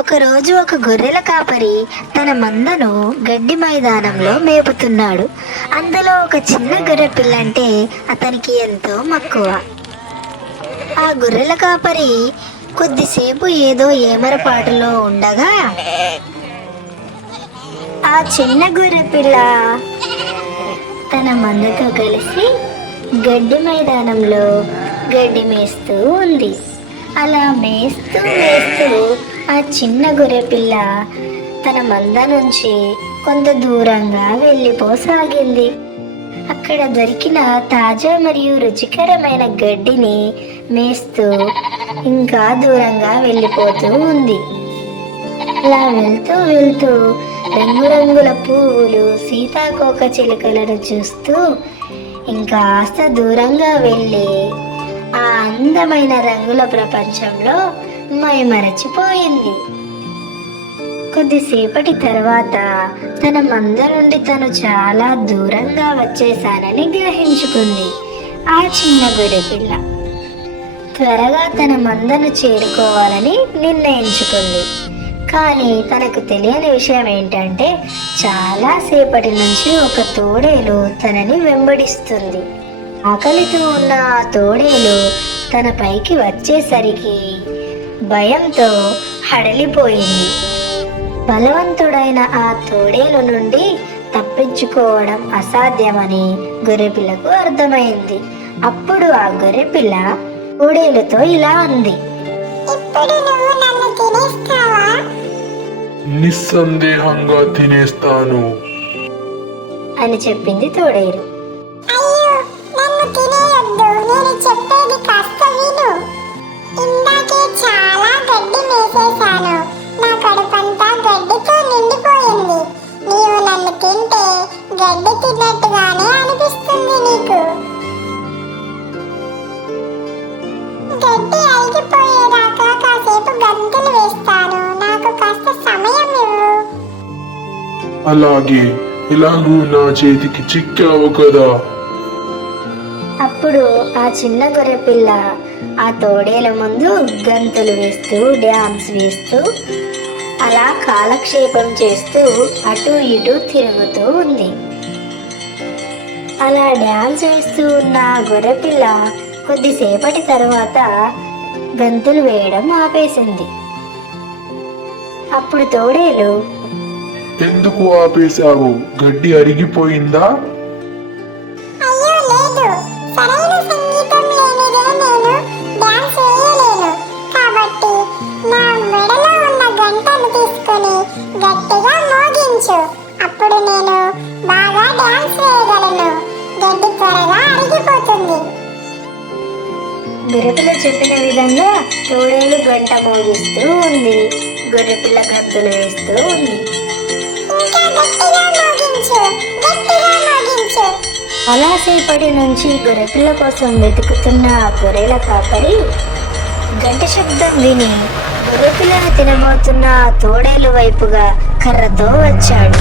ఒకరోజు ఒక గొర్రెల కాపరి తన మందను గడ్డి మైదానంలో మేపుతున్నాడు. అందులో ఒక చిన్న గొర్రె పిల్లంటే అతనికి ఎంతో మక్కువ. ఆ గొర్రెల కాపరి కొద్దిసేపు ఏదో ఏమరపాటులో ఉండగా ఆ చిన్న గొర్రె పిల్ల తన మందతో కలిసి గడ్డి మైదానంలో గడ్డి మేస్తూ ఉంది. అలా మేస్తూ మేస్తూ ఆ చిన్న గొర్రె పిల్ల తన మంద నుంచి కొంత దూరంగా వెళ్ళిపోసాగింది. అక్కడ దొరికిన తాజా మరియు రుచికరమైన గడ్డిని మేస్తూ ఇంకా దూరంగా వెళ్ళిపోతూ ఉంది. అలా వెళ్తూ వెళ్తూ రంగురంగుల పువ్వులు, సీతాకోక చిలుకలను చూస్తూ ఇంకాస్త దూరంగా వెళ్ళి ఆ అందమైన రంగుల ప్రపంచంలో మైమరచిపోయింది. కొద్దిసేపటి తర్వాత తన మంద నుండి తను చాలా దూరంగా వచ్చేసానని గ్రహించుకుంది ఆ చిన్న గొర్రె పిల్ల. త్వరగా తన మందను చేరుకోవాలని నిర్ణయించుకుంది. కానీ తనకు తెలియని విషయం ఏంటంటే చాలా సేపటి నుంచి ఒక తోడేలు తనని వెంబడిస్తుంది. ఆకలితో ఉన్న ఆ తోడేలు తన పైకి వచ్చేసరికి భయంతో హడలిపోయింది. బలవంతుడైన ఆ తోడేలు నుండి తప్పించుకోవడం అసాధ్యమని గొర్రెపిల్లకు అర్థమైంది. అప్పుడు ఆ గొర్రెపిల్ల తోడేలుతో ఇలా అంది, ఇప్పుడు నువ్వు నన్ను తినేస్తావా? నిస్సందేహంగా తినేస్తాను అని చెప్పింది తోడేలు. అయ్యో, నన్ను తినేయొద్దు, నేను చెప్పేది కాస్త విను. ఇందాకే చాలా గడ్డి మేసేశాను, నా కడుపంతా గడ్డితో నిండిపోయింది. నీవు నన్ను తింటే గడ్డి తిన్నట్టుగానే అనిపిస్తుంది నీకు. గడ్డి అరిగిపోయేదాకా కాసేపు గంతులు వేస్తాను, నాకు కాస్త సమయం ఇవ్వు. అలాగే, ఎలాగూ నా చేతికి చిక్కావు కదా. అప్పుడు ఆ చిన్న గొర్రె పిల్ల ఆ తోడేల ముందు గంతులు వేస్తూ డ్యాన్స్ వేస్తూ అలా కాలక్షేపం చేస్తూ అటు ఇటు తిరుగుతూ ఉంది. అలా డ్యాన్స్ వేస్తూ ఉన్న ఆ గొర్రె పిల్ల కొద్దిసేపటి తర్వాత గంతులు వేయడం ఆపేసింది. అప్పుడు తోడేలు, ఎందుకు ఆపేశావు? గడ్డి అరిగిపోయిందా? అయ్యో లేదు, సరైన సంగీతం లేనిదే నేను డాన్స్ వేయలేను. కాబట్టి నా మెడలో ఉన్న గంటను తీసుకొని గట్టిగా మోగించు, అప్పుడు నేను బాగా డాన్స్ వేయగలను. గడ్డి త్వరగా అరిగిపోతుంది. గొర్రెపిల్ల చెప్పిన విధంగా తోడేలు గంట మోగిస్తూ ఉంది. గొర్రెపిల్ల గంతులు వేస్తూ ఉంది. ఇంకా గట్టిగా మోగించు, గట్టిగా మోగించు. అలాసేపటి నుంచి గొర్రెపిల్ల కోసం వెతుకుతున్న ఆ గొర్రెల కాపరి గంట శబ్దం విని గొర్రెపిల్లను తినబోతున్న ఆ తోడేలు వైపుగా కర్రతో వచ్చాడు.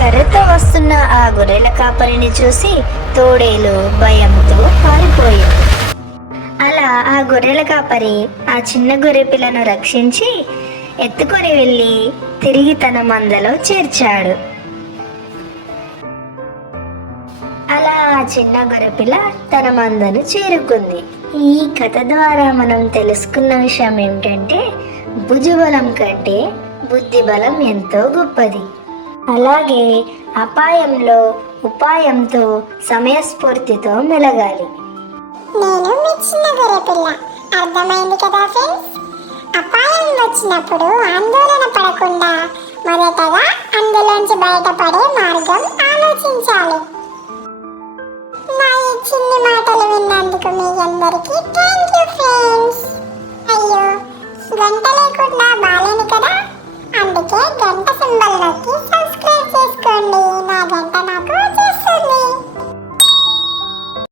కర్రతో వస్తున్న ఆ గొర్రెల కాపరిని చూసి తోడేలు భయంతో పారిపోయింది. అలా ఆ గొర్రెల కాపరి ఆ చిన్న గొర్రెపిల్లను రక్షించి ఎత్తుకొని వెళ్ళి తిరిగి తన మందలో చేర్చాడు. అలా ఆ చిన్న గొర్రెపిల్ల తన మందను చేరుకుంది. ఈ కథ ద్వారా మనం తెలుసుకున్న విషయం ఏమిటంటే భుజబలం కంటే బుద్ధి బలం ఎంతో గొప్పది. అలాగే అపాయంలో ఉపాయంతో సమయస్ఫూర్తితో మెలగాలి. నేను మీ చిన్న గొర్రె పిల్ల, అర్థమైంది కదా ఫ్రెండ్స్? అపాయం వచ్చినప్పుడు ఆందోళన పడకుండా మొదటగా అందులోంచి బయటపడే మార్గం ఆలోచించాలి. నా ఈ చిన్ని మాటలు విన్నందుకు మీ అందరికీ థ్యాంక్ యూ ఫ్రెండ్స్. అయ్యో, గంట లేకుండా బాలేను కదా, అందుకే గంట సింబల్ నొక్కి సబ్స్క్రైబ్ చేసుకోండి. నా గంట నాకు వచ్చేస్తుంది.